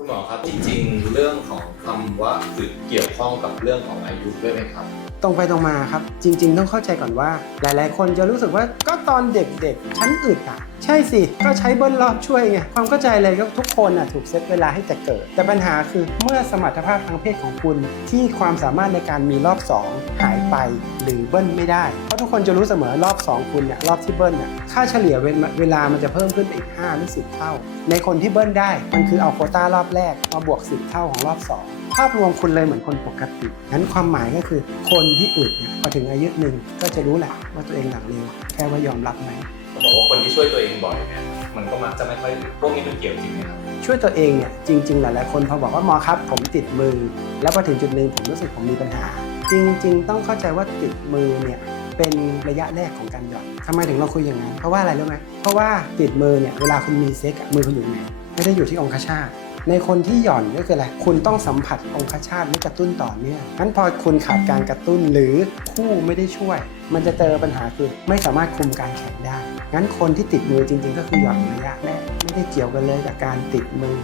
คุณหมอครับจริงๆ เรื่องของคำว่าอึดเกี่ยวข้องกับเรื่องของอายุด้วยไหมครับ ตรงไปตรงมาครับ จริง ๆ ต้องเข้าใจก่อนว่า หลายๆ คนจะรู้สึกว่าก็ตอนเด็กๆฉันอึดอะ ใช่สิ ก็ใช้เบิ้ลรอบช่วยไงความเข้าใจเลยก็ทุกคนอะถูกเซตเวลาให้แต่เกิด แต่ปัญหาคือเมื่อสมรรถภาพทางเพศของคุณ ที่ความสามารถในการมีรอบ 2 หายไปหรือเบิ้ลไม่ได้ เพราะทุกคนจะรู้เสมอรอบ 2 คุณเนี่ยรอบที่เบิ้ลเนี่ยค่าเฉลี่ยเวลาเวลามันจะเพิ่มขึ้นไปอีก5หรือ10เท่า ในคนที่เบิ้ลได้มันคือเอาโควต้ารอบแรกมาบวก 10 เท่าของรอบ 2 ภาพรวมคุณเลยเหมือนคนปกติงั้นความหมายก็คือคนที่อึดเนี่ยพอถึงอายุหนึ่งก็จะรู้แหละว่าตัวเองหลังเร็วแค่ว่ายอมรับไหมเขาบอกว่าคนที่ช่วยตัวเองบ่อยเนี่ยมันก็มักจะไม่ค่อยพวกนี้มันเกี่ยวจริงไหมครับช่วยตัวเองเนี่ยจริง ๆ หลายๆคนพอบอกว่าหมอครับผมติดมือ แล้วพอถึงจุดหนึ่งผมรู้สึกผมมีปัญหา จริง ๆ ต้องเข้าใจว่าติดมือเนี่ยเป็นระยะแรกของการหย่อนทำไมถึงเราคุยอย่างนั้น เพราะว่าอะไรรู้ไหมเพราะว่าติดมือเนี่ยเวลาคุณมีเซ็กอะมือคุณอยู่ไหนไม่ได้อยู่ที่องคชาต ในคนที่หย่อนก็คืออะไร คุณต้องสัมผัสองคชาตหรือกระตุ้นต่อเนื่องนั้นพอคุณขาดการกระตุ้นหรือคู่ไม่ได้ช่วย มันจะเจอปัญหาคือไม่สามารถคุมการแข่งได้ งั้นคนที่ติดมือจริง ๆ ก็คือหย่อนระยะแรกไม่ได้เกี่ยวกันเลยกับการติดมือ